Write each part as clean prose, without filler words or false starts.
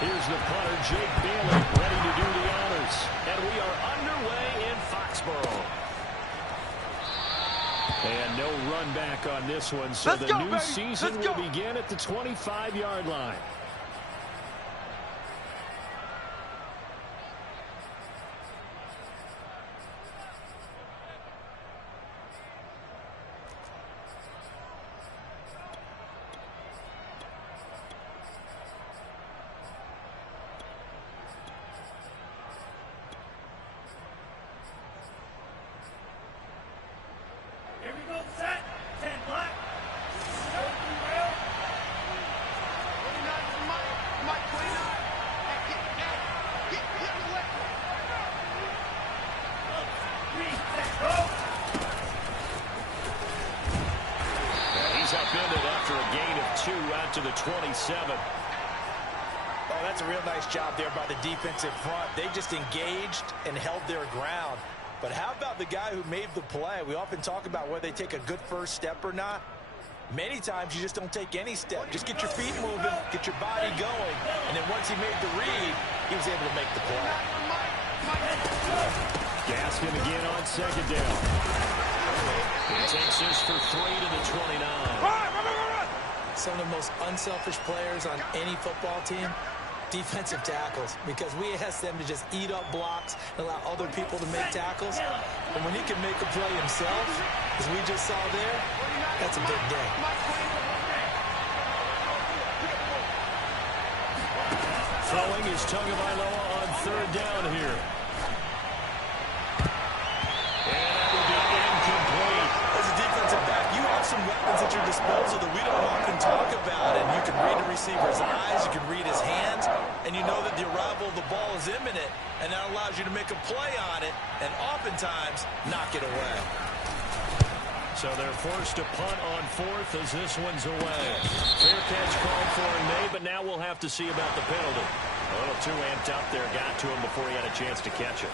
Here's the punter, Jake Bailey, ready to do the honors. And we are underway in Foxborough. And no run back on this one, so the new season will begin at the 25-yard line. To the 27. Oh, that's a real nice job there by the defensive front. They just engaged and held their ground. But how about the guy who made the play? We often talk about whether they take a good first step or not. Many times you just don't take any step. Just get your feet moving, get your body going, and then once he made the read, he was able to make the play. Gaskin again on second down. He takes this for 3 to the 29. Some of the most unselfish players on any football team, defensive tackles, because we ask them to just eat up blocks and allow other people to make tackles. And when he can make a play himself, as we just saw there, that's a big day. Throwing is Tagovailoa on third down here. And that will be incomplete. As a defensive back, you have some weapons at your disposal that we don't often talk about. And you can read the receiver's eyes, you can read his hands, and you know that the arrival of the ball is imminent, and that allows you to make a play on it and oftentimes knock it away. So they're forced to punt on fourth as this one's away. Fair catch called for and made, but now we'll have to see about the penalty. A little too amped up there, got to him before he had a chance to catch it.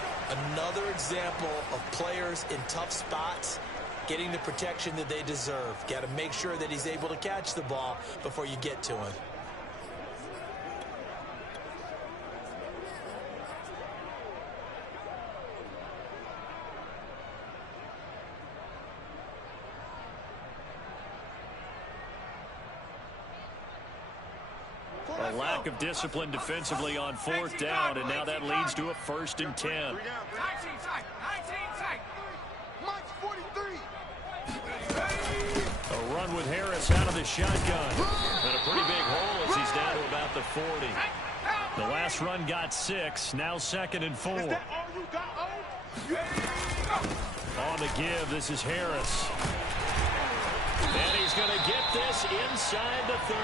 Another example of players in tough spots getting the protection that they deserve. Got to make sure that he's able to catch the ball before you get to him. A lack of discipline defensively on fourth down, and now that leads to a 1st and 10. A run with Harris out of the shotgun. And a pretty big hole as he's down to about the 40. The last run got 6, now 2nd and 4. On the give, this is Harris. And he's going to get this inside the 30.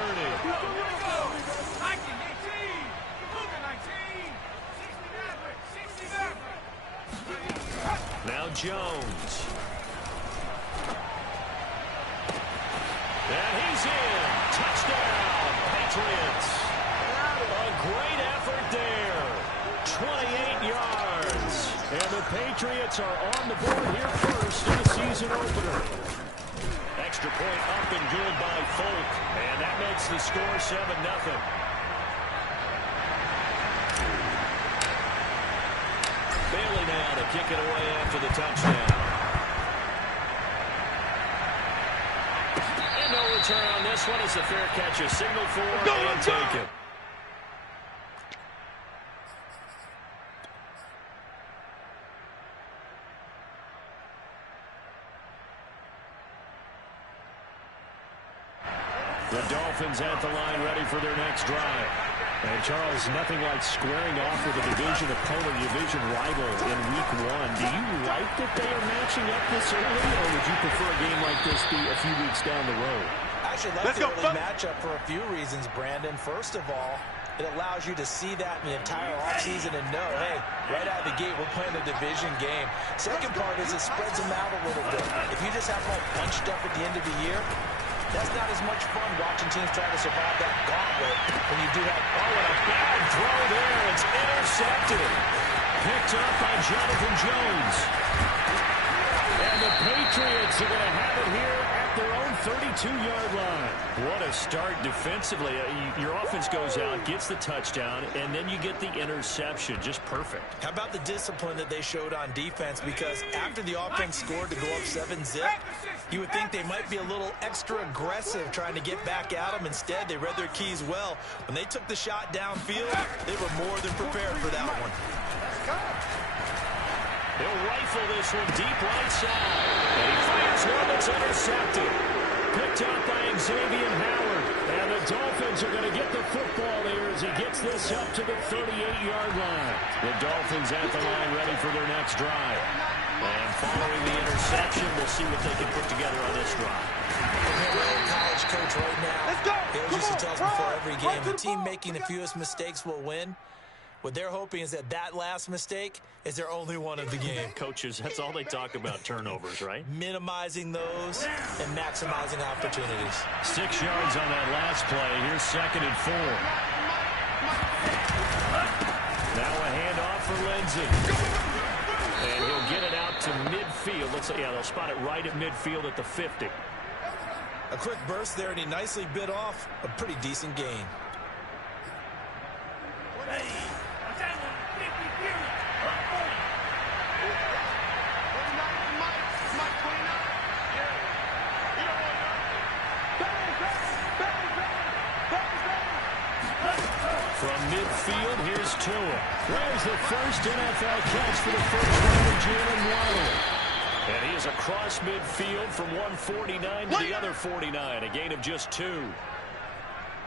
Now Jones. And he's in. Touchdown, Patriots. A great effort there. 28 yards. And the Patriots are on the board here first in the season opener. Extra point up and good by Folk. And that makes the score 7-0. Bailey now to kick it away after the touchdown. And no return on this one as the fair catch is signaled for and taken. The Dolphins at the line ready for their next drive. And Charles, nothing like squaring off with a division opponent, division rival in week 1. Do you like that they are matching up this early, or would you prefer a game like this be a few weeks down the road? I actually like the early matchup for a few reasons, Brandon. First of all, it allows you to see that in the entire offseason and know, hey, right out of the gate, we're playing a division game. Second part is it spreads them out a little bit. If you just have them all bunched up at the end of the year, that's not as much fun watching teams try to survive that gauntlet when you do have, oh, and a bad throw there. It's intercepted. Picked up by Jonathan Jones. And the Patriots are going to have it here at their own 32. 32-yard line. What a start defensively. Your offense goes out, gets the touchdown, and then you get the interception. Just perfect. How about the discipline that they showed on defense? Because after the offense scored to go up 7-zip, you would think they might be a little extra aggressive trying to get back at them. Instead, they read their keys well. When they took the shot downfield, they were more than prepared for that one. He'll rifle this one deep right side. And he fires one that's intercepted. Picked up by Xavier Howard. And the Dolphins are going to get the football there as he gets this up to the 38-yard line. The Dolphins at the line ready for their next drive. And following the interception, we'll see what they can put together on this drive. College coach right now. He always used to tell us before every game, the team making the fewest mistakes will win. What they're hoping is that last mistake is their only one of the game. Coaches, that's all they talk about, turnovers, right? Minimizing those and maximizing opportunities. 6 yards on that last play. Here's 2nd and 4. Now a handoff for Lindsey. And he'll get it out to midfield. Looks like, yeah, they'll spot it right at midfield at the 50. A quick burst there, and he nicely bit off a pretty decent gain. From midfield, here's Tua. There's the first NFL catch for the first-rounder, Jalen Waddle. And he is across midfield from 149 to the other 49, a gain of just 2.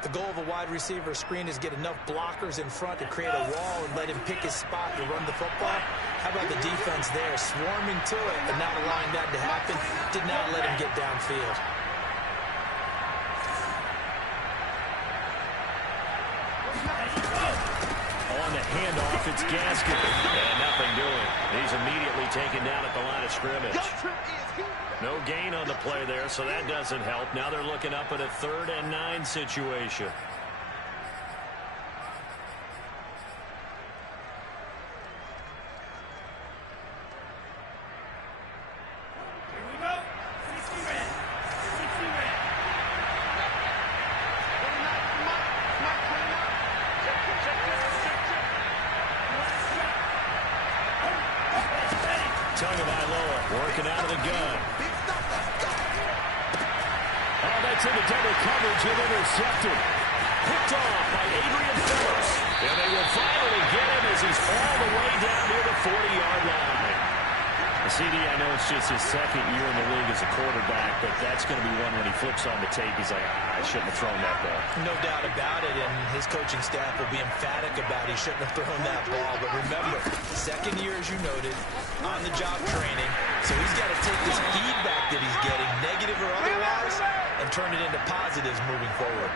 The goal of a wide receiver screen is get enough blockers in front to create a wall and let him pick his spot to run the football. How about the defense there, swarming to it and not allowing that to happen? Did not let him get downfield. On the handoff, it's Gaskin. And nothing doing. He's immediately taken down at the line of scrimmage. No gain on the play there, so that doesn't help. Now they're looking up at a 3rd and 9 situation. Working out of the gun. Oh, that's into double coverage and intercepted. Picked off by Adrian Phillips. And they will finally get him as he's all the way down near the 40-yard line. CD, I know it's just his 2nd year in the league as a quarterback, but that's going to be one when he flips on the tape. He's like, I shouldn't have thrown that ball. No doubt about it, and his coaching staff will be emphatic about he shouldn't have thrown that ball. But remember, 2nd year, as you noted, on-the-job training. So he's got to take this feedback that he's getting, negative or otherwise, and turn it into positives moving forward.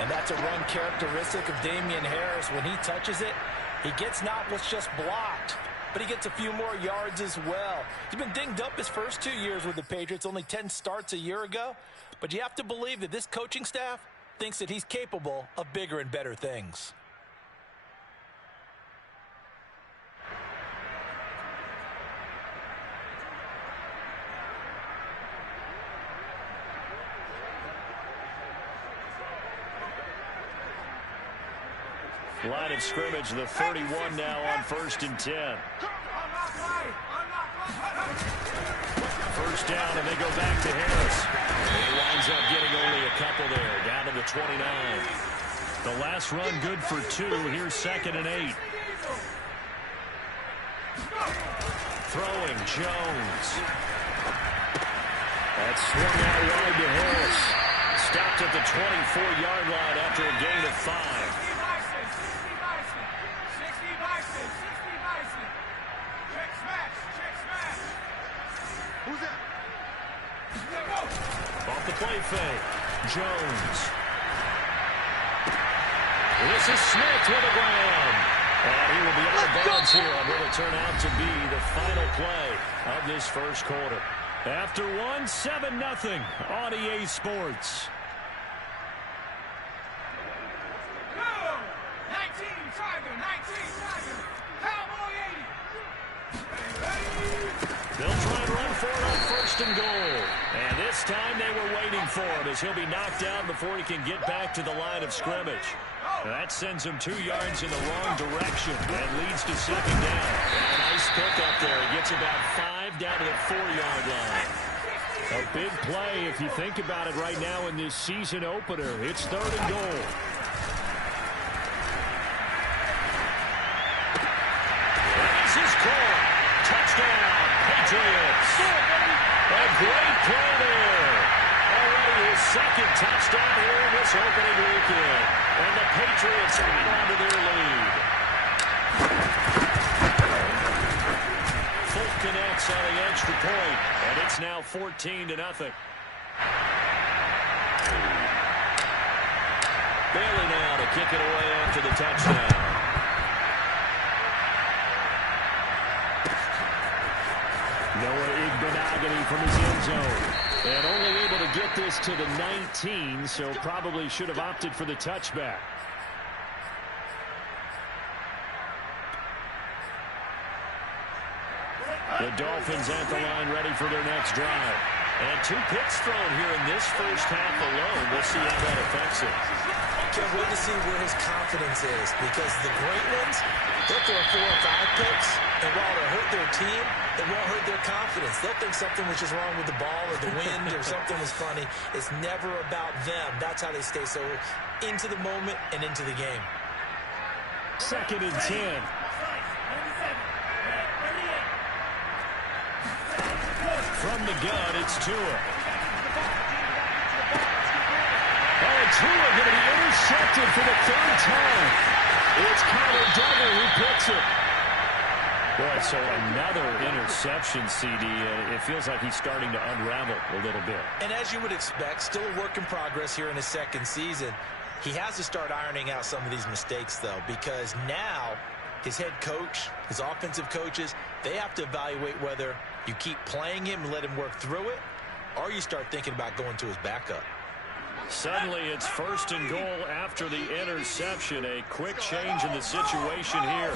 And that's a run characteristic of Damian Harris. When he touches it, he gets not what's just blocked, but he gets a few more yards as well. He's been dinged up his first 2 years with the Patriots, only 10 starts a year ago. But you have to believe that this coaching staff thinks that he's capable of bigger and better things. Line of scrimmage, the 31 now on 1st and 10. First down, and they go back to Harris. And he winds up getting only a couple there, down to the 29. The last run good for 2. Here's 2nd and 8. Throwing, Jones. That's swung out wide to Harris. Stopped at the 24-yard line after a gain of 5. Off the play fake. Jones. This is Smith with a ground. And he will be out of bounds here on what will turn out to be the final play of this first quarter. After 1, 7-0 on EA Sports. They'll try and run for it on 1st and goal. And this This time they were waiting for him as he'll be knocked down before he can get back to the line of scrimmage. That sends him 2 yards in the wrong direction and leads to second down. A nice pickup there. He gets about 5 down to the 4-yard line. A big play if you think about it right now in this season opener. It's 3rd and goal. This is caught. Touchdown, Patriots. A great play there. Already his 2nd touchdown here in this opening weekend. And the Patriots add on to their lead. Fulton connects on the extra point, and it's now 14-0. Bailey now to kick it away after the touchdown. Noah Igbenogany from his end zone. And only able to get this to the 19, so probably should have opted for the touchback. The Dolphins at the line ready for their next drive. And 2 picks thrown here in this first half alone. We'll see how that affects it. Can't wait to see where his confidence is, because the great ones, they'll throw 4 or 5 picks, and while it'll hurt their team, it won't hurt their confidence. They'll think something was just wrong with the ball or the wind or something was funny. It's never about them. That's how they stay so into the moment and into the game. 2nd and 10. From the gun, it's Tua. Oh, Tua going to be intercepted for the 3rd time. It's Connor Duggar who picks it. Boy, so another interception, CD. It feels like he's starting to unravel a little bit. And as you would expect, still a work in progress here in his 2nd season. He has to start ironing out some of these mistakes, though, because now his head coach, his offensive coaches, they have to evaluate whether you keep playing him and let him work through it, or you start thinking about going to his backup. Suddenly it's 1st and goal after the interception. A quick change in the situation here.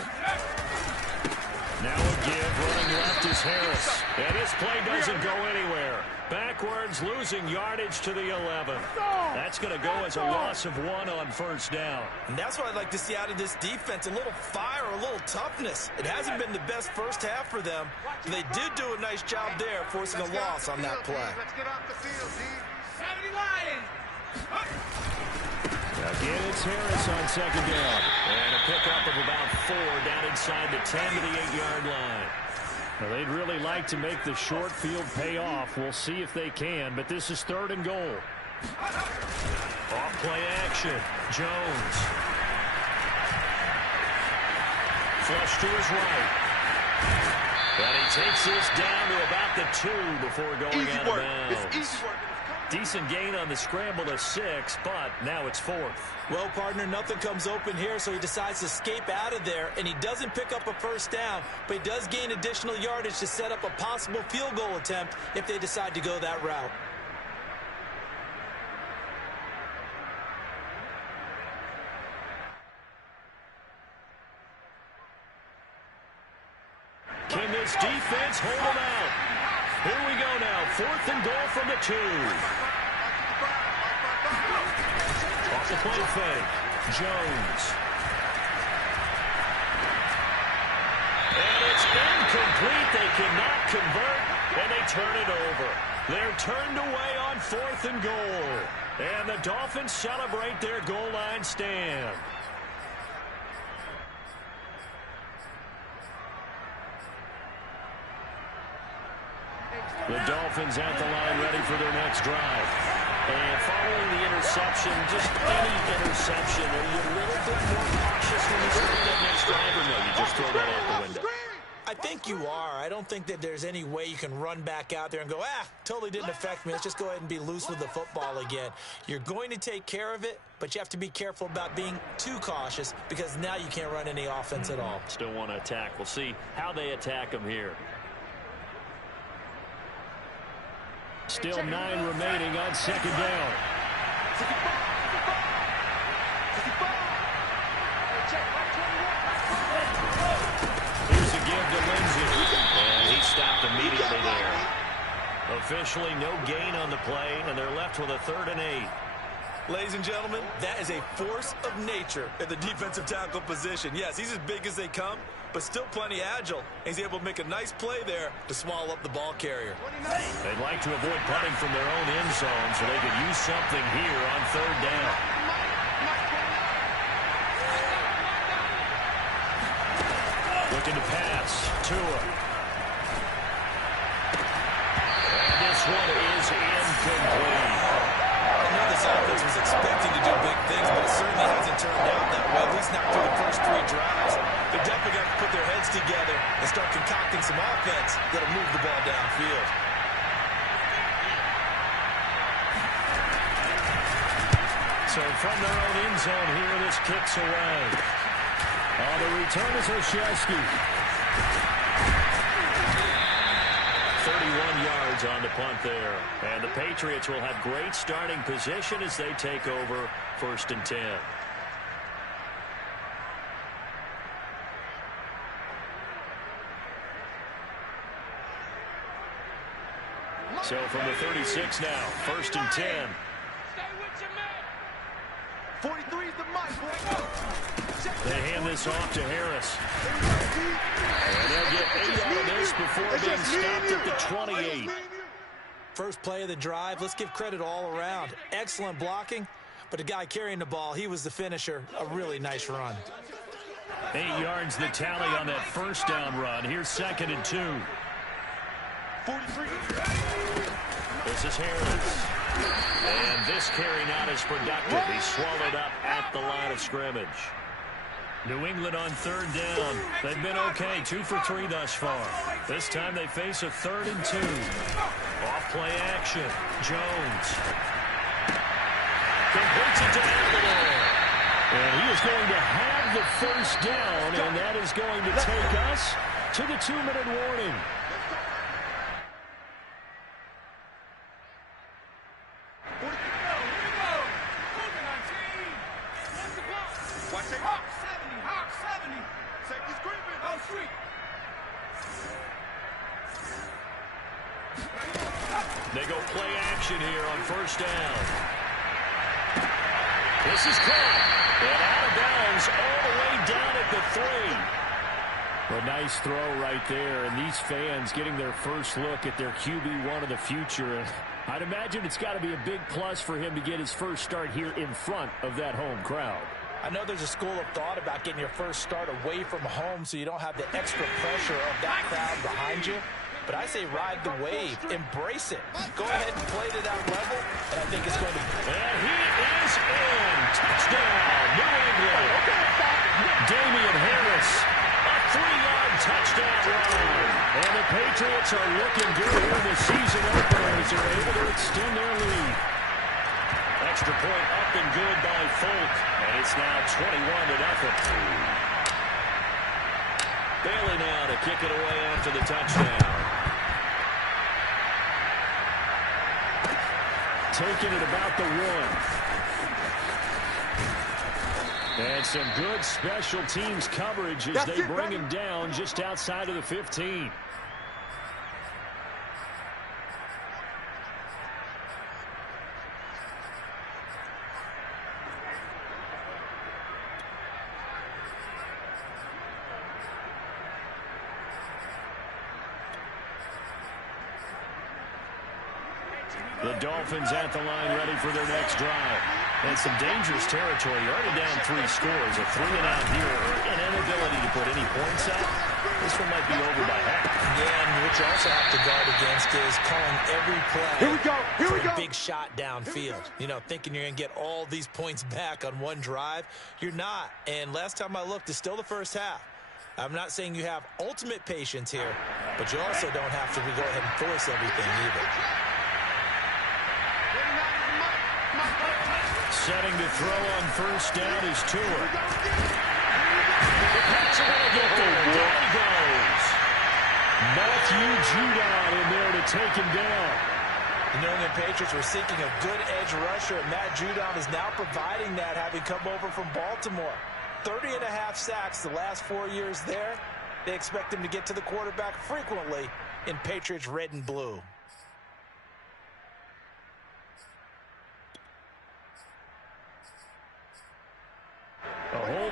Now a give, running left is Harris. And this play doesn't go anywhere. Backwards, losing yardage to the 11. That's going to go as a loss of 1 on 1st down. And that's what I'd like to see out of this defense, a little fire, a little toughness. It hasn't been the best first half for them, but they did do a nice job there, forcing a loss on that play. Let's get off the field, D. 70 Lions. Again, it's Harris on 2nd down. And a pickup of about 4 down inside the 10 to the 8-yard line. Well, they'd really like to make the short field pay off. We'll see if they can, but this is 3rd and goal. Off play action. Jones. Flush to his right. And he takes this down to about the 2 before going out of bounds. It's easy work. Decent gain on the scramble to 6, but now it's 4th. Well, partner, nothing comes open here, so he decides to escape out of there, and he doesn't pick up a 1st down, but he does gain additional yardage to set up a possible field goal attempt if they decide to go that route. Can this defense hold them out? Here we go now. 4th and goal from the 2. Off the play fake. Jones. And it's incomplete. They cannot convert, and they turn it over. They're turned away on 4th and goal. And the Dolphins celebrate their goal line stand. The Dolphins at the line ready for their next drive. And following the interception, just any interception, are you a little bit more cautious when you start that next drive, or no, you just throw that out the window? I think you are. I don't think that there's any way you can run back out there and go, totally didn't affect me. Let's just go ahead and be loose with the football again. You're going to take care of it, but you have to be careful about being too cautious, because now you can't run any offense at all. Still want to attack. We'll see how they attack them here. Still 9 remaining on 2nd down. Here's a give to Lindsey. And he stopped immediately there. Officially no gain on the play, and they're left with a 3rd and 8. Ladies and gentlemen, that is a force of nature in the defensive tackle position. Yes, he's as big as they come, but still plenty agile. He's able to make a nice play there to swallow up the ball carrier. They'd like to avoid punting from their own end zone, so they could use something here on 3rd down. Looking to pass. Tua. And this one is incomplete. I know this offense was expecting to do big things, but it certainly hasn't turned out that way, at least not through the first 3 drives. They're definitely going to put their heads together and start concocting some offense that'll move the ball downfield. So from their own end zone here, this kicks away. The return is Olszewski. 31 yards on the punt there. And the Patriots will have great starting position as they take over 1st and 10. So from the 36 now, 1st and 10. 43 is the mic. They hand this off to Harris. And they'll get 8 out of this before being stopped at the 28. First play of the drive, let's give credit all around. Excellent blocking, but the guy carrying the ball, he was the finisher. A really nice run. 8 yards the tally on that 1st down run. Here's 2nd and 2. 43. This is Harris. And this carry not as productive. He's swallowed up at the line of scrimmage. New England on 3rd down. They've been okay, 2 for 3 thus far. This time they face a 3rd and 2. Off play action. Jones. Completes it to Aguilar. And he is going to have the 1st down, and that is going to take us to the 2-minute warning. They go play action here on 1st down. This is caught. And out of bounds all the way down at the 3. A nice throw right there. And these fans getting their first look at their QB1 of the future. I'd imagine it's got to be a big plus for him to get his first start here in front of that home crowd. I know there's a school of thought about getting your first start away from home so you don't have the extra pressure of that crowd behind you. But I say ride the wave. Embrace it. Go ahead and play to that level, and I think it's going to be. And he is in. Touchdown, New England. Damian Harris, a 3-yard touchdown run. And the Patriots are looking good here in the season opener as they're able to extend their lead. Extra point up and good by Folk. And it's now 21-0. Bailey now to kick it away after the touchdown. Taking it about the 1. And some good special teams coverage as they bring him down just outside of the 15. The Dolphins at the line ready for their next drive. And some dangerous territory. Already down 3 scores. A 3-and-out here. An inability to put any points up. This one might be over by half. Yeah, and what you also have to guard against is calling every play for a big shot downfield. You know, thinking you're going to get all these points back on one drive. You're not. And last time I looked, it's still the first half. I'm not saying you have ultimate patience here, but you also don't have to go ahead and force everything either. Setting to throw on 1st down is Tua. The Pats are going to get there. Down he goes. Matthew Judon in there to take him down. The New England Patriots were seeking a good edge rusher, and Matt Judon is now providing that, having come over from Baltimore. 30.5 sacks the last 4 years there. They expect him to get to the quarterback frequently in Patriots red and blue.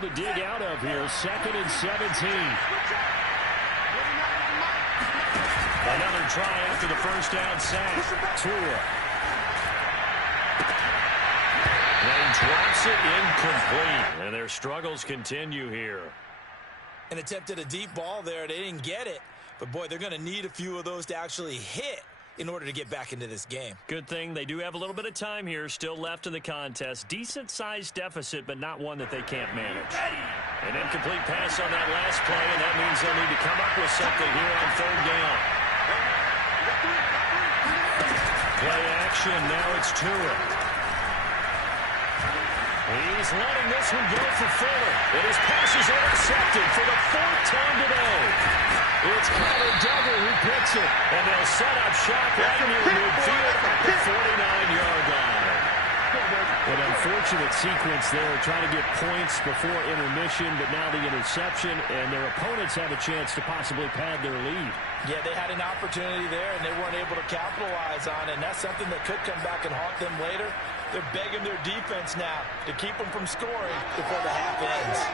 to dig out of here. 2nd and 17. Another try after the first down sack. Tua. And drops it incomplete. And their struggles continue here. And attempted a deep ball there. They didn't get it. But, boy, they're going to need a few of those to actually hit in order to get back into this game. Good thing they do have a little bit of time here still left in the contest. Decent-sized deficit, but not one that they can't manage. An incomplete pass on that last play, and that means they'll need to come up with something here on 3rd down. Play action. Now it's Tua. He's letting this one go for Fuller. And his pass is intercepted for the 4th time today. It's Connor Duggar who picks it. And they'll set up shop right near midfield at the 49-yard line. An unfortunate sequence there, trying to get points before intermission, but now the interception, and their opponents have a chance to possibly pad their lead. Yeah, they had an opportunity there, and they weren't able to capitalize on it, and that's something that could come back and haunt them later. They're begging their defense now to keep them from scoring before the half ends.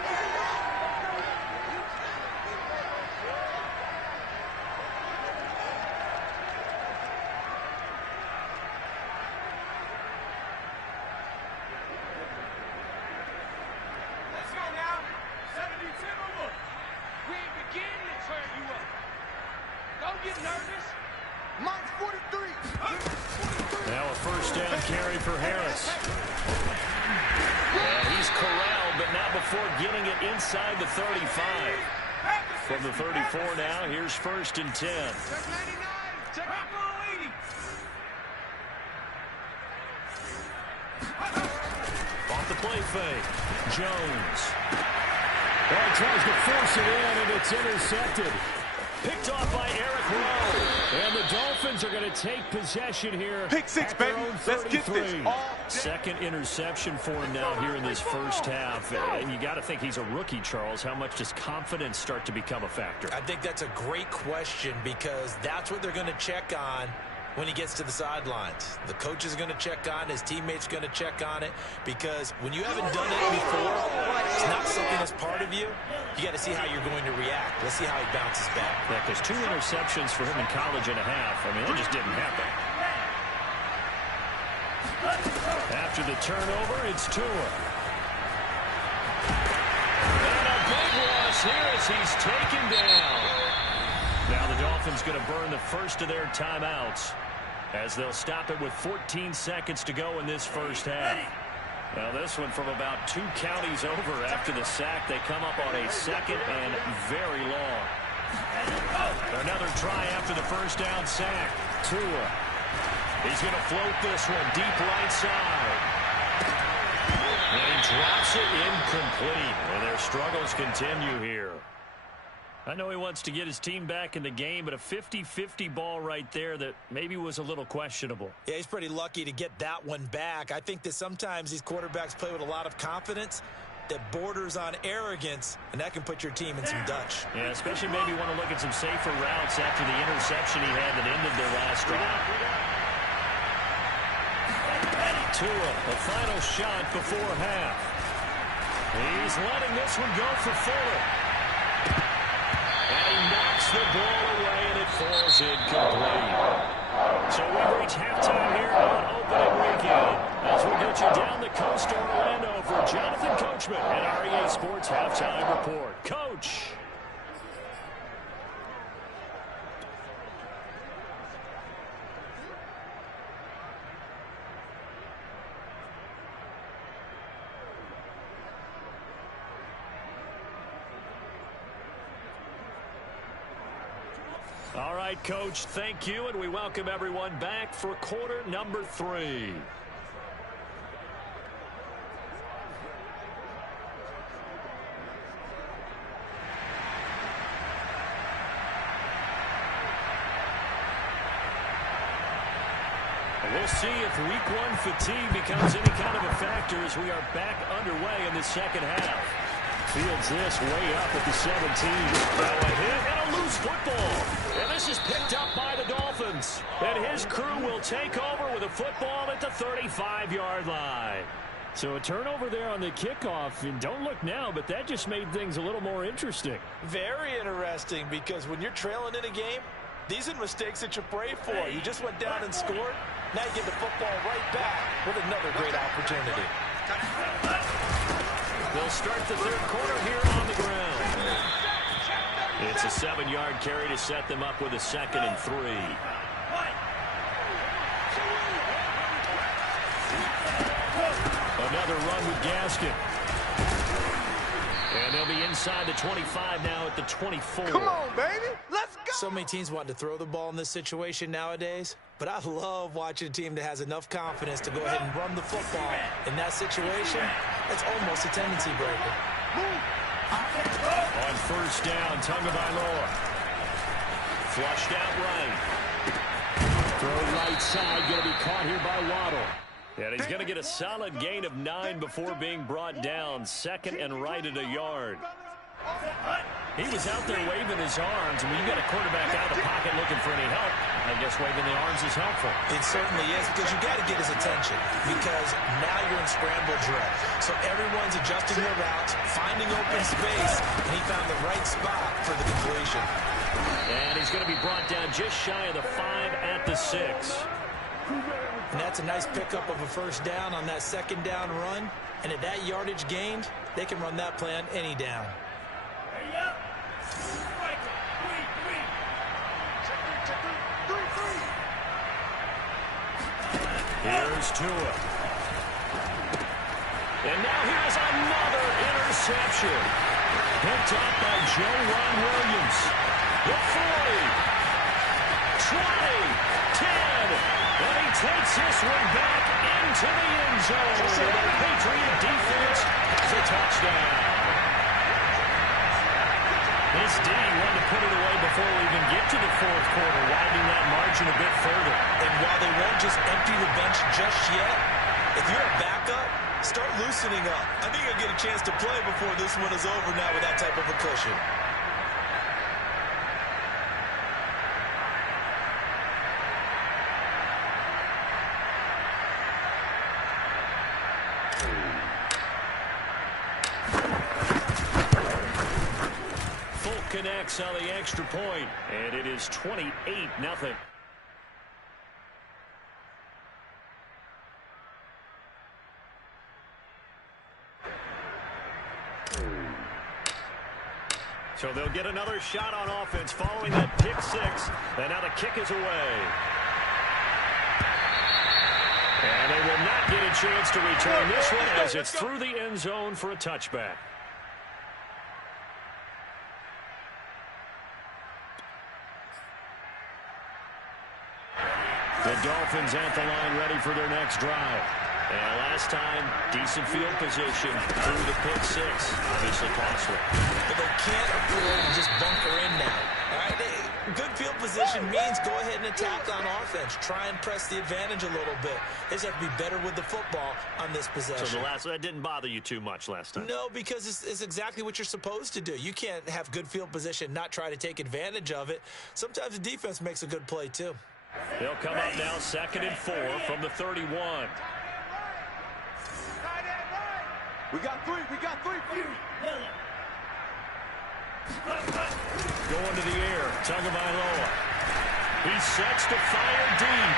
Now a first down carry for Harris. And he's corralled, but not before getting it inside the 35. From the 34 now, here's 1st and 10. Off the play fake. Jones. Well, he tries to force it in, and it's intercepted. Picked off by Eric Rowe. And the Dolphins are going to take possession here. Pick 6, baby. Let's get this. 2nd interception for him now here in this first half. And you got to think he's a rookie, Charles. How much does confidence start to become a factor? I think that's a great question because that's what they're going to check on when he gets to the sidelines. The coach is going to check on it. His teammates going to check on it because when you haven't done it before, it's not something that's part of you. You got to see how you're going to react. Let's see how he bounces back. Yeah, because 2 interceptions for him in college and a half. I mean, that just didn't happen. After the turnover, it's Tua. And a big loss here as he's taken down. Now the Dolphins going to burn the first of their timeouts as they'll stop it with 14 seconds to go in this first half. Now this one from about 2 counties over after the sack. They come up on a 2nd and very long. Another try after the first down sack. Tua. He's going to float this one deep right side. And he drops it incomplete. And their struggles continue here. I know he wants to get his team back in the game, but a 50-50 ball right there that maybe was a little questionable. Yeah, he's pretty lucky to get that one back. I think that sometimes these quarterbacks play with a lot of confidence that borders on arrogance, and that can put your team in some Dutch. Yeah, especially maybe want to look at some safer routes after the interception he had that ended their last drive. Tua, the final shot before half. He's letting this one go for Fuller. And he knocks the ball away, and it falls incomplete. So we've reached halftime here on opening weekend. As we get you down the coast to Orlando for Jonathan Coachman and REA Sports Halftime Report. Coach. All right, Coach, thank you, and we welcome everyone back for quarter number 3. We'll see if week 1 fatigue becomes any kind of a factor as we are back underway in the second half. Fields this way up at the 17. Now a hit and a loose football. And this is picked up by the Dolphins. And his crew will take over with a football at the 35-yard line. So a turnover there on the kickoff, and don't look now, but that just made things a little more interesting. Very interesting, because when you're trailing in a game, these are mistakes that you pray for. You just went down and scored. Now you get the football right back with another great opportunity. They'll start the third quarter here on the ground. It's a 7-yard carry to set them up with a 2nd and 3. Another run with Gaskin. And they'll be inside the 25 now at the 24. Come on, baby. Let's go. So many teams want to throw the ball in this situation nowadays, but I love watching a team that has enough confidence to go ahead and run the football. In that situation, that's almost a tendency breaker. On first down, Tagovailoa. Flushed out right. Throw right side, going to be caught here by Waddle. And he's going to get a solid gain of 9 before being brought down. 2nd and right at a yard. He was out there waving his arms, and when you got a quarterback out of the pocket looking for any help, I guess waving the arms is helpful. It certainly is, because you got to get his attention, because now you're in scramble drill. So everyone's adjusting their routes, finding open space, and he found the right spot for the completion. And he's going to be brought down just shy of the 5 at the 6. And that's a nice pickup of a first down on that 2nd down run. And at that yardage gained, they can run that play on any down. Here's Tua. And now here's another interception. Picked up by Joe Ron Williams. The 40, 20, 10. And he takes this one back into the end zone. The Patriot defense has a touchdown. This D wanted to put it away before we even get to the 4th quarter, widening that margin a bit further. And while they won't just empty the bench just yet, if you're a backup, start loosening up. I think you'll get a chance to play before this one is over now with that type of a cushion. Connects on the extra point, and it is 28-0. So they'll get another shot on offense following that pick 6, and now the kick is away. And they will not get a chance to return this one as it's through the end zone for a touchback. The Dolphins at the line ready for their next drive. And last time, decent field position through the pick 6. Obviously costly. But they can't afford to just bunker in now. All right, good field position means go ahead and attack on offense. Try and press the advantage a little bit. They just have to be better with the football on this possession. So that didn't bother you too much last time? No, because it's exactly what you're supposed to do. You can't have good field position, not try to take advantage of it. Sometimes the defense makes a good play, too. They'll come up now 2nd and 4 from the 31. We got three. Going to the air, Tagovailoa. He sets to fire deep.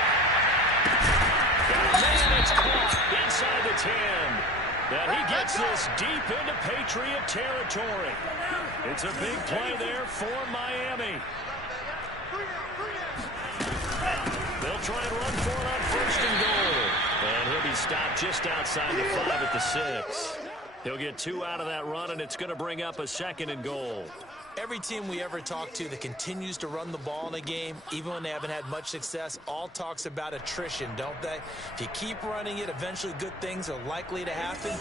Man, it's caught inside the 10. And he gets this deep into Patriot territory. It's a big play there for Miami. They'll try and run for it on 1st and goal. And he'll be stopped just outside the 5 at the 6. He'll get 2 out of that run, and it's going to bring up a 2nd and goal. Every team we ever talk to that continues to run the ball in a game, even when they haven't had much success, all talks about attrition, don't they? If you keep running it, eventually good things are likely to happen.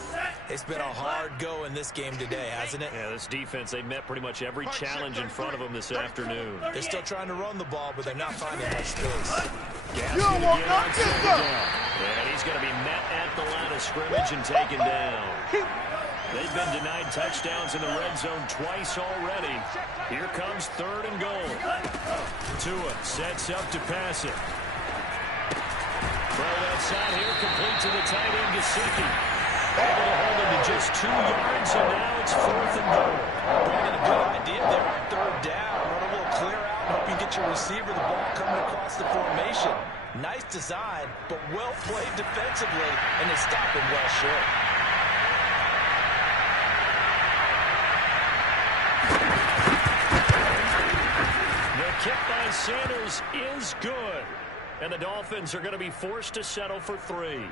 It's been a hard go in this game today, hasn't it? Yeah, this defense, they met pretty much every challenge in front of them this afternoon. They're still trying to run the ball, but they're not finding much space. Gaskin again on 2nd down. And he's going to be met at the line of scrimmage and taken down. They've been denied touchdowns in the red zone twice already. Here comes 3rd and goal. Tua sets up to pass it. Throw that side here, complete to the tight end, Gesicki. Able to hold him to just 2 yards, and now it's 4th and goal. Brandon, a good idea there on 3rd down. Run a little clear out and hope you get your receiver the ball coming across the formation. Nice design, but well played defensively, and they stop him well short. The kick by Sanders is good. And the Dolphins are going to be forced to settle for 3.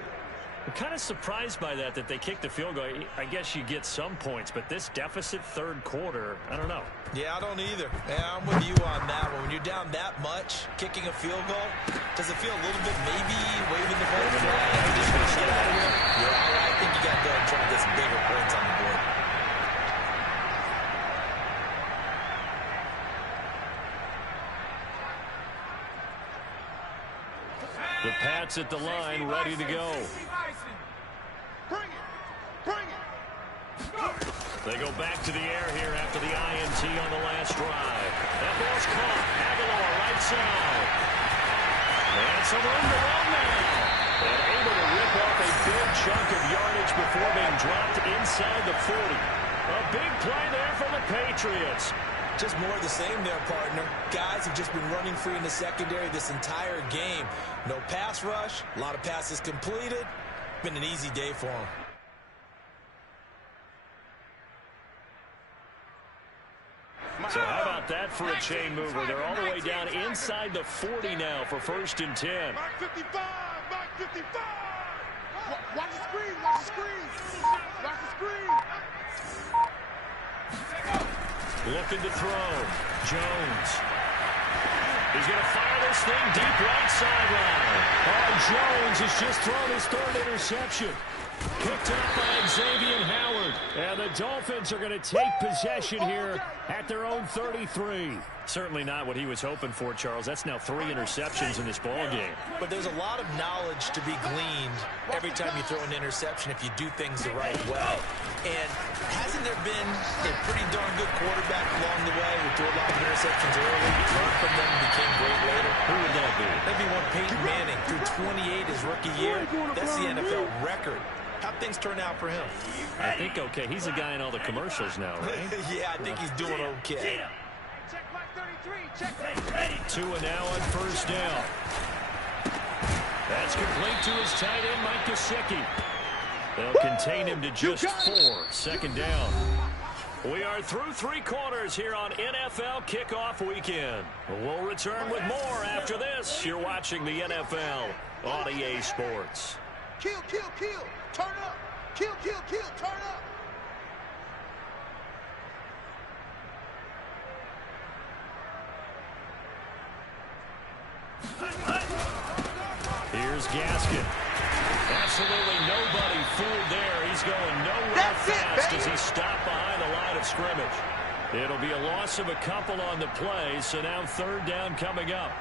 I'm kind of surprised by that they kicked the field goal. I guess you get some points, but this deficit 3rd quarter, I don't know. Yeah, I don't either. Yeah, I'm with you on that one. When you're down that much, kicking a field goal, does it feel a little bit maybe waving the red flag? You're just going to get out of here? Yeah, I think you got to go and try to get some bigger points on the board. The Pats at the line, ready to go. They go back to the air here after the INT on the last drive. That ball's caught. Aguilar, right side. And some room to run now. And able to rip off a big chunk of yardage before being dropped inside the 40. A big play there for the Patriots. Just more of the same there, partner. Guys have just been running free in the secondary this entire game. No pass rush, a lot of passes completed. Been an easy day for them. So how about that for a chain mover? They're all the way down inside the 40 now for 1st and 10. Mark 55! Mark 55! Watch the screen! Watch the screen! Watch the screen! Looking to throw. Jones. He's going to fire this thing deep right sideline. Jones has just thrown his 3rd interception. Picked up by Xavier Howard. And the Dolphins are going to take possession here at their own 33. Certainly not what he was hoping for, Charles. That's now 3 interceptions in this ball game. But there's a lot of knowledge to be gleaned every time you throw an interception if you do things the right way. And hasn't there been a pretty darn good quarterback along the way who threw a lot of interceptions early, learned from them, and became great later? Who would that be? That'd be one Peyton Manning. Threw 28 his rookie year. That's the NFL record. How'd things turn out for him? I think okay. He's a guy in all the commercials now, right? Yeah, I think he's doing okay. Check my 33! Check my 2 now on 1st down. That's complete to his tight end, Mike Gesicki. They'll contain him to just 4. 2nd down. We are through 3 quarters here on NFL Kickoff Weekend. We'll return with more after this. You're watching the NFL on EA Sports. Kill, kill, kill! Turn up! Kill, kill, kill! Turn up! Here's Gaskin. Absolutely nobody fooled there. He's going nowhere fast as he stopped behind the line of scrimmage. It'll be a loss of a couple on the play, so now 3rd down coming up.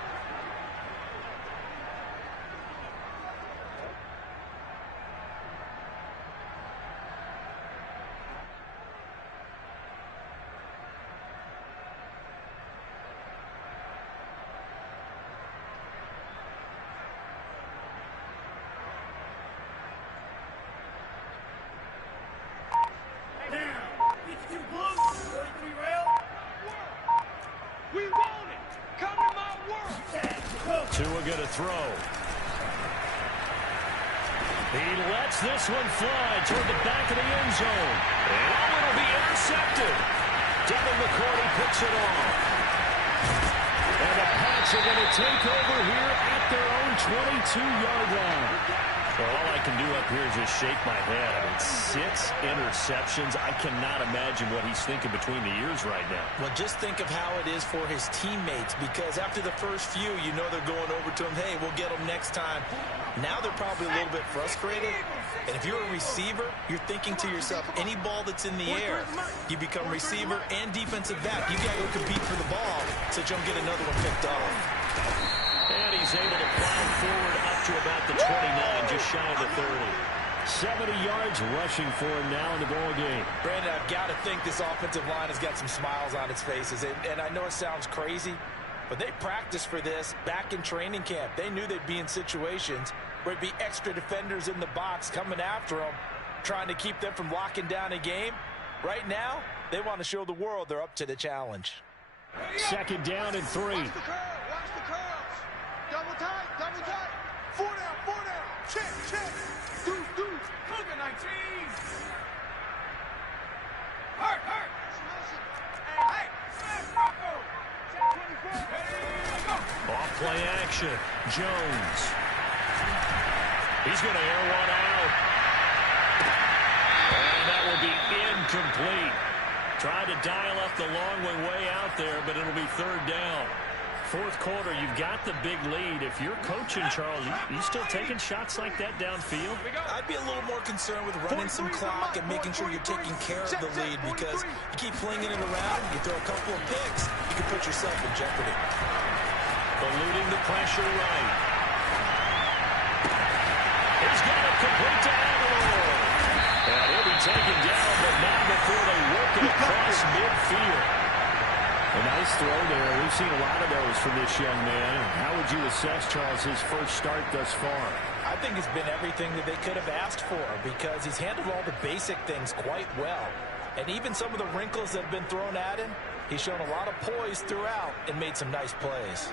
Tua going to throw. He lets this one fly toward the back of the end zone. And it'll be intercepted. Devin McCourty picks it off. And the Pats are going to take over here at their own 22-yard line. Well, all I can do up here is just shake my head. I mean, 6 interceptions. I cannot imagine what he's thinking between the ears right now. Well, just think of how it is for his teammates, because after the first few, you know they're going over to him, hey, we'll get him next time. Now they're probably a little bit frustrated. And if you're a receiver, you're thinking to yourself, any ball that's in the air, you become receiver and defensive back. You got to go compete for the ball so you don't get another one picked off. And he's able to plow forward up to about the 29, just shy of the 30. 70 yards rushing for him now in the ball game. Brandon, I've got to think this offensive line has got some smiles on its faces. And I know it sounds crazy, but they practiced for this back in training camp. They knew they'd be in situations where it'd be extra defenders in the box coming after them. trying to keep them from locking down a game. Right now, they want to show the world they're up to the challenge. Second down and 3. Watch the curve. Watch the curves. Double tight. Double tight. 4 down. 4 down. Check. Check. Deuce. Deuce. Look at 19. Hurt. Hurt. Hey. Off play action. Jones. He's going to air one out. And that will be incomplete. Tried to dial up the long way out there, but it'll be third down. Fourth quarter, you've got the big lead. If you're coaching, Charles, you still taking shots like that downfield? I'd be a little more concerned with running some clock and making sure you're taking care of the lead, because you keep flinging it around, you throw a couple of picks, you can put yourself in jeopardy. Eluding the pressure right. He's got it complete to Aguilar. And he'll be taken down, but not before they work it across midfield. A nice throw there. We've seen a lot of those from this young man. How would you assess, Charles, his first start thus far? I think it's been everything that they could have asked for, because he's handled all the basic things quite well. And even some of the wrinkles that have been thrown at him, he's shown a lot of poise throughout and made some nice plays.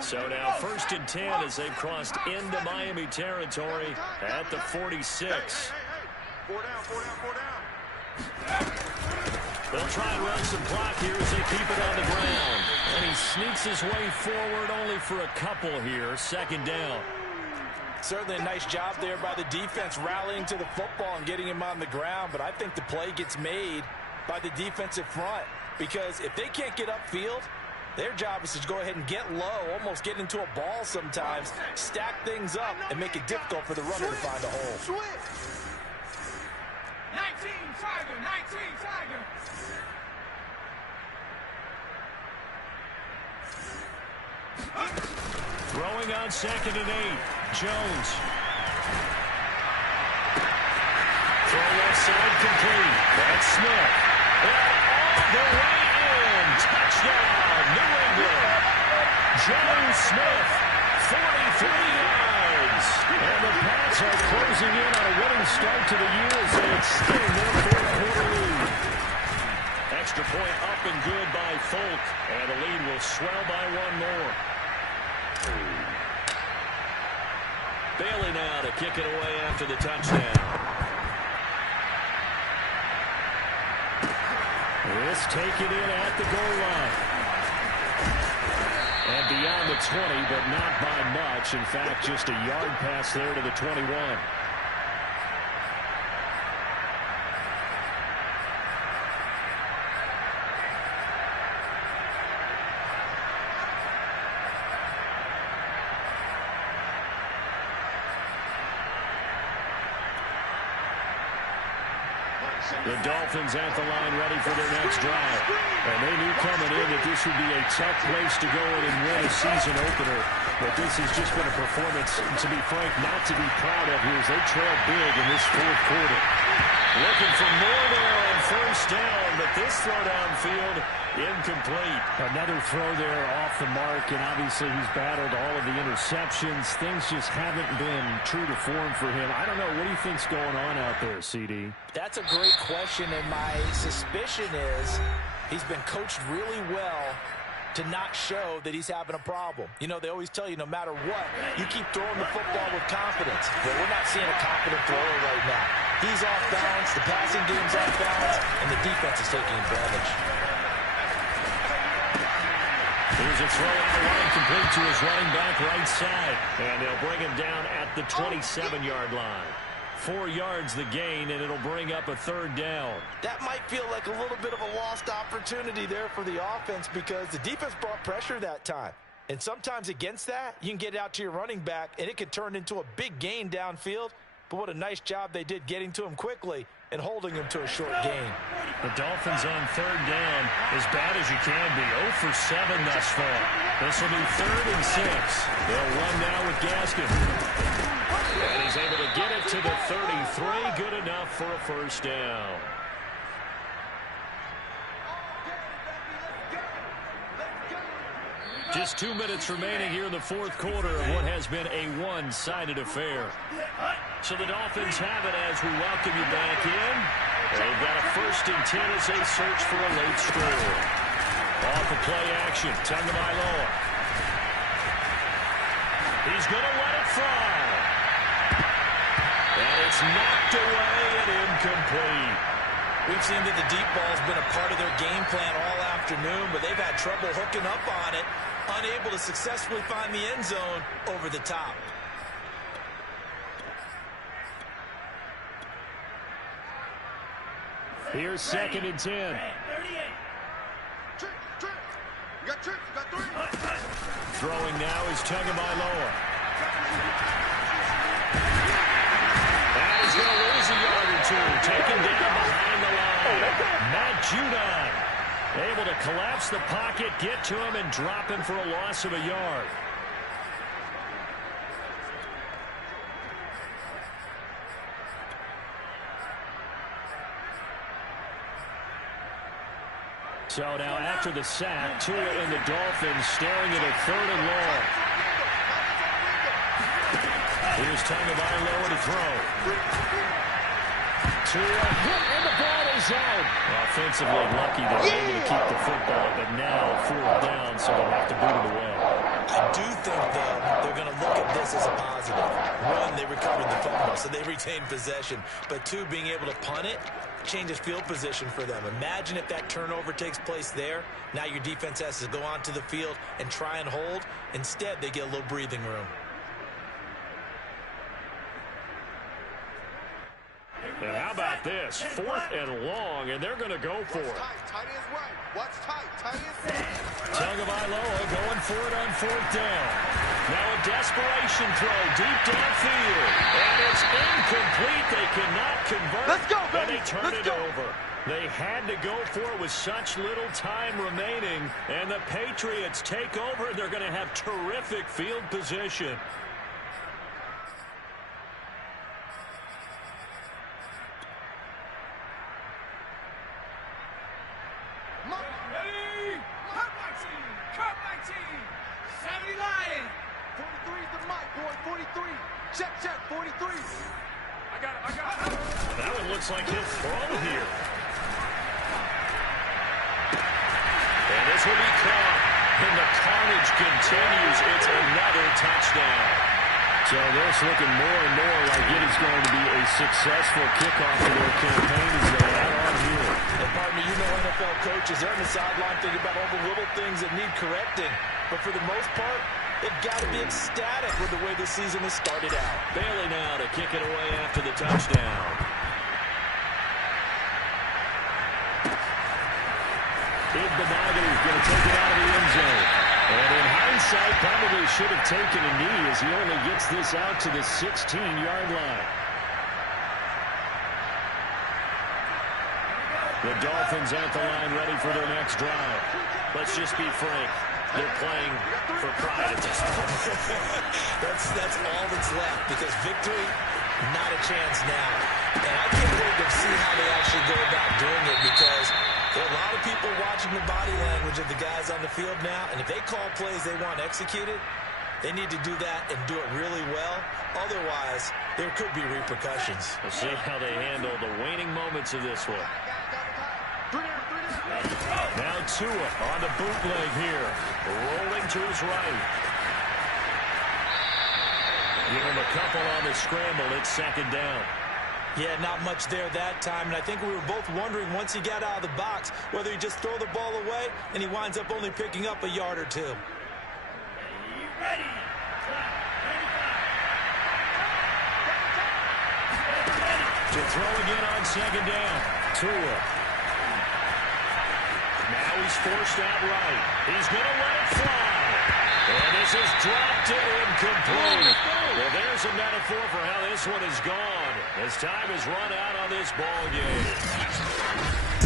So now 1st and 10 as they've crossed into Miami territory at the 46. 4 down. 4 down. 4 down. They'll try and run some clock here as they keep it on the ground. And he sneaks his way forward only for a couple here. 2nd down. Certainly a nice job there by the defense, rallying to the football and getting him on the ground. But I think the play gets made by the defensive front, because if they can't get upfield, their job is to go ahead and get low, almost get into a ball sometimes, stack things up, and make it difficult for the runner to find a hole. 19 Tiger. 19 Tiger. Throwing on 2nd and 8. Jones. Throw left side complete. That's Smith. And all the way in. Touchdown, New England. Jones Smith, 43 yards. And the Pats are closing in on a winning start to the year as they extend their fourth-quarter lead. Extra point up and good by Folk. And the lead will swell by one more. Bailey now to kick it away after the touchdown. This taken in at the goal line. And beyond the 20, but not by much. In fact, just a yard pass there to the 21. The Dolphins at the line ready for their next drive. And they knew coming in that this would be a tough place to go in and win a season opener. But this has just been a performance, to be frank, not to be proud of here as they trail big in this fourth quarter. Looking for more there on 1st down, but this throw downfield incomplete. Another throw there off the mark, and obviously he's battled all of the interceptions. Things just haven't been true to form for him. I don't know. What do you think's going on out there, CD? That's a great question, and my suspicion is he's been coached really well to not show that he's having a problem. You know, they always tell you no matter what, you keep throwing the football with confidence. Well, we're not seeing a confident thrower right now. He's off balance, the passing game's off balance, and the defense is taking advantage. Here's a throw out line complete to his running back right side. And they'll bring him down at the 27-yard line. 4 yards the gain, and it'll bring up a 3rd down. That might feel like a little bit of a lost opportunity there for the offense, because the defense brought pressure that time. And sometimes against that, you can get it out to your running back, and it could turn into a big gain downfield. But what a nice job they did getting to him quickly and holding him to a short gain. The Dolphins on 3rd down, as bad as you can be. 0 for 7 thus far. This will be 3rd and 6. They'll run now with Gaskin. And he's able to get it to the 33. Good enough for a 1st down. Just 2 minutes remaining here in the fourth quarter of what has been a one-sided affair. So the Dolphins have it as we welcome you back in. They've got a 1st and 10 as they search for a late score. Off the play action, Tagovailoa. He's going to let it fly. And it's knocked away and incomplete. We've seen that the deep ball's been a part of their game plan all afternoon, but they've had trouble hooking up on it, unable to successfully find the end zone over the top. Here's 2nd and 10. Trick. You got trick. You got 3. Throwing now is Tagovailoa. And he's going to lose a yard or two. Taken down behind the line. Matt Judon able to collapse the pocket, get to him, and drop him for a loss of a yard. So now after the sack, Tua and the Dolphins staring at a 3rd and long. Here's Tagovailoa to throw. Tua, and the ball is out. Offensively lucky they were able to keep the football, but now 4th down, so they'll have to boot it away. I do think, though, they're going to look at this as a positive. 1, they recovered the fumble, so they retained possession. But 2, being able to punt it changes field position for them. Imagine if that turnover takes place there. Now your defense has to go onto the field and try and hold. Instead, they get a little breathing room. And how about this? 4th and long, and they're going to go for it. Tight is right. What's tight? Tight is right. Tagovailoa going for it on 4th down. Now a desperation throw deep downfield. And it's incomplete. They cannot convert. Let's go, baby. And they turn it over. They had to go for it with such little time remaining. And the Patriots take over. They're going to have terrific field position. Check, 43. I got it. That one looks like he'll throw here. And this will be caught. And the carnage continues. It's another touchdown. So this looking more and more like it is going to be a successful kickoff to their campaign as they add on here. And pardon me, you know NFL coaches, they're on the sideline thinking about all the little things that need correcting. But for the most part, they've got to be ecstatic with the way the season has started out. Bailey now to kick it away after the touchdown. Ibn-Magadi is going to take it out of the end zone. And in hindsight, probably should have taken a knee as he only gets this out to the 16-yard line. The Dolphins at the line ready for their next drive. Let's just be frank. They're playing for pride at this point. That's all that's left, because victory, not a chance now. And I can't wait to see how they actually go about doing it, because there are a lot of people watching the body language of the guys on the field now, and if they call plays they want executed, they need to do that and do it really well. Otherwise, there could be repercussions. We'll see how they handle the waning moments of this one. Now Tua on the bootleg here, rolling to his right. Give him a couple on the scramble. It's 2nd down. Yeah, not much there that time, and I think we were both wondering once he got out of the box whether he just throw the ball away and he winds up only picking up a yard or 2. Ready. To throw again on 2nd down. Tua. Now he's forced out right. He's going to let it fly. And this is dropped in incomplete. Well, there's a metaphor for how this one is gone. As time has run out on this ball game.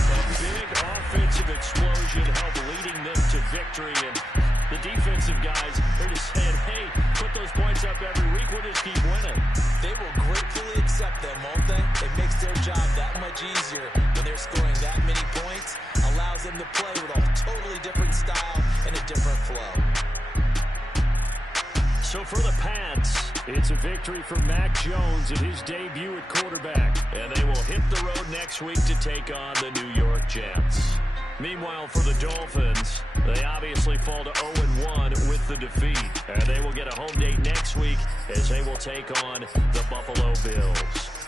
A big offensive explosion helped leading them to victory. And the defensive guys, they're just saying, hey, put those points up every week. We'll just keep winning. They will gratefully accept them, won't they? It makes their job that much easier when they're scoring that many points. Allows them to play with a totally different style and a different flow. So for the Pats, it's a victory for Mac Jones in his debut at quarterback. And they will hit the road next week to take on the New York Jets. Meanwhile, for the Dolphins, they obviously fall to 0-1 with the defeat. And they will get a home date next week as they will take on the Buffalo Bills.